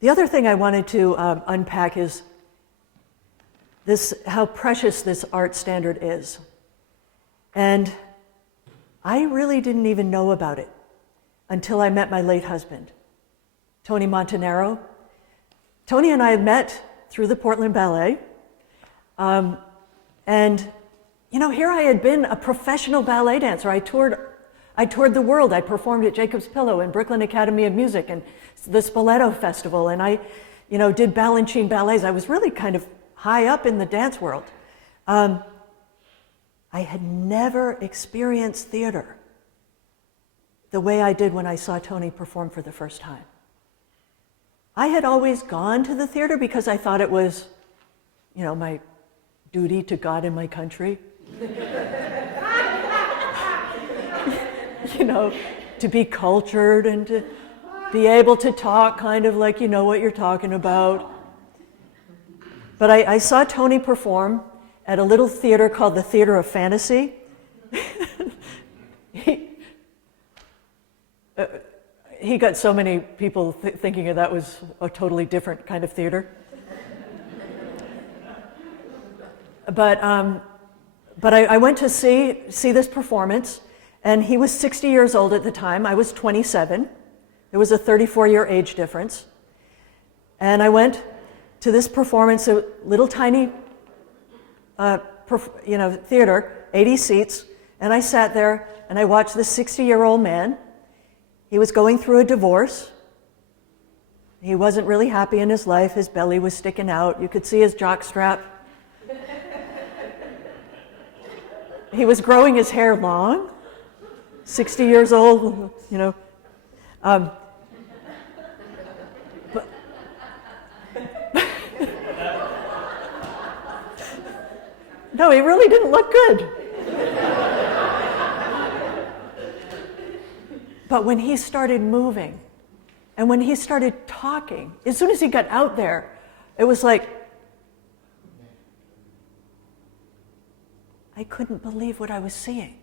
The other thing I wanted to unpack is how precious this art standard is. And I really didn't even know about it until I met my late husband, Tony Montanaro. Tony and I had met through the Portland Ballet. And, you know, here I had been a professional ballet dancer. I toured the world. I performed at Jacob's Pillow and Brooklyn Academy of Music and the Spoleto Festival. And I, you know, did Balanchine ballets. I was really kind of high up in the dance world. I had never experienced theater the way I did when I saw Tony perform for the first time. I had always gone to the theater because I thought it was, you know, my duty to God and my country. You know, to be cultured and to be able to talk kind of like you know what you're talking about. But I saw Tony perform at a little theater called the Theater of Fantasy. He got so many people thinking that was a totally different kind of theater. But I went to see this performance, and he was 60 years old at the time. I was 27. There was a 34-year age difference. And I went to this performance, a little tiny theater, 80 seats, and I sat there and I watched this 60-year-old man. He was going through a divorce. He wasn't really happy in his life. His belly was sticking out. You could see his jockstrap. He was growing his hair long, 60 years old, you know. No, he really didn't look good. But when he started moving, and when he started talking, as soon as he got out there, it was like, I couldn't believe what I was seeing.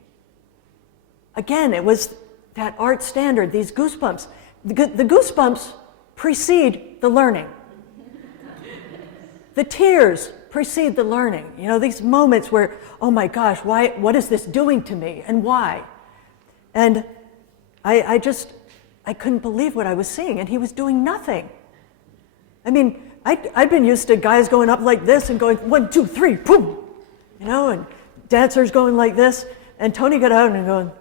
Again, it was that art standard, these goosebumps. The goosebumps precede the learning. The tears precede the learning. You know, these moments where, oh my gosh, what is this doing to me, and why? And I couldn't believe what I was seeing, and he was doing nothing. I mean, I'd been used to guys going up like this and going 1, 2, 3, boom, you know, and dancers going like this, and Tony got out and going.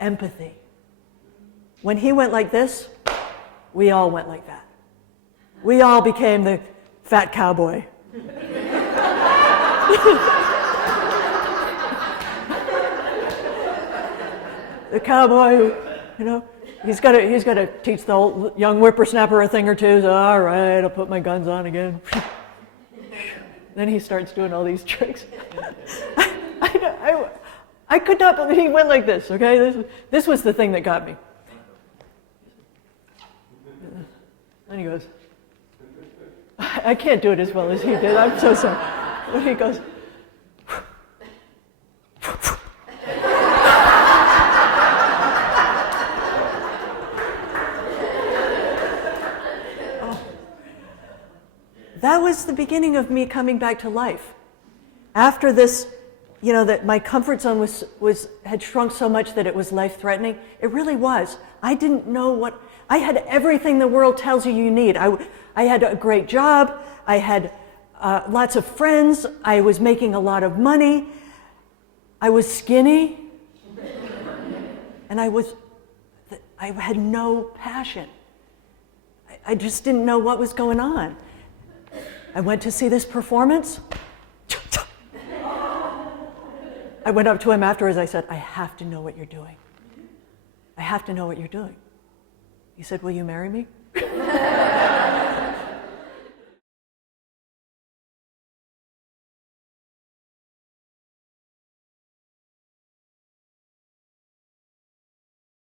Empathy. When he went like this, we all went like that. We all became the fat cowboy. The cowboy who, you know, he's got to teach the old young whippersnapper a thing or two. So, all right, I'll put my guns on again. Then he starts doing all these tricks. I could not believe he went like this, okay? This was the thing that got me. And he goes, I can't do it as well as he did. I'm so sorry. When he goes, that was the beginning of me coming back to life. After this, you know, that my comfort zone had shrunk so much that it was life-threatening. It really was. I didn't know I had everything the world tells you need. I had a great job. I had lots of friends. I was making a lot of money. I was skinny. And I had no passion. I just didn't know what was going on. I went to see this performance. I went up to him afterwards. I said, I have to know what you're doing. I have to know what you're doing. He said, will you marry me?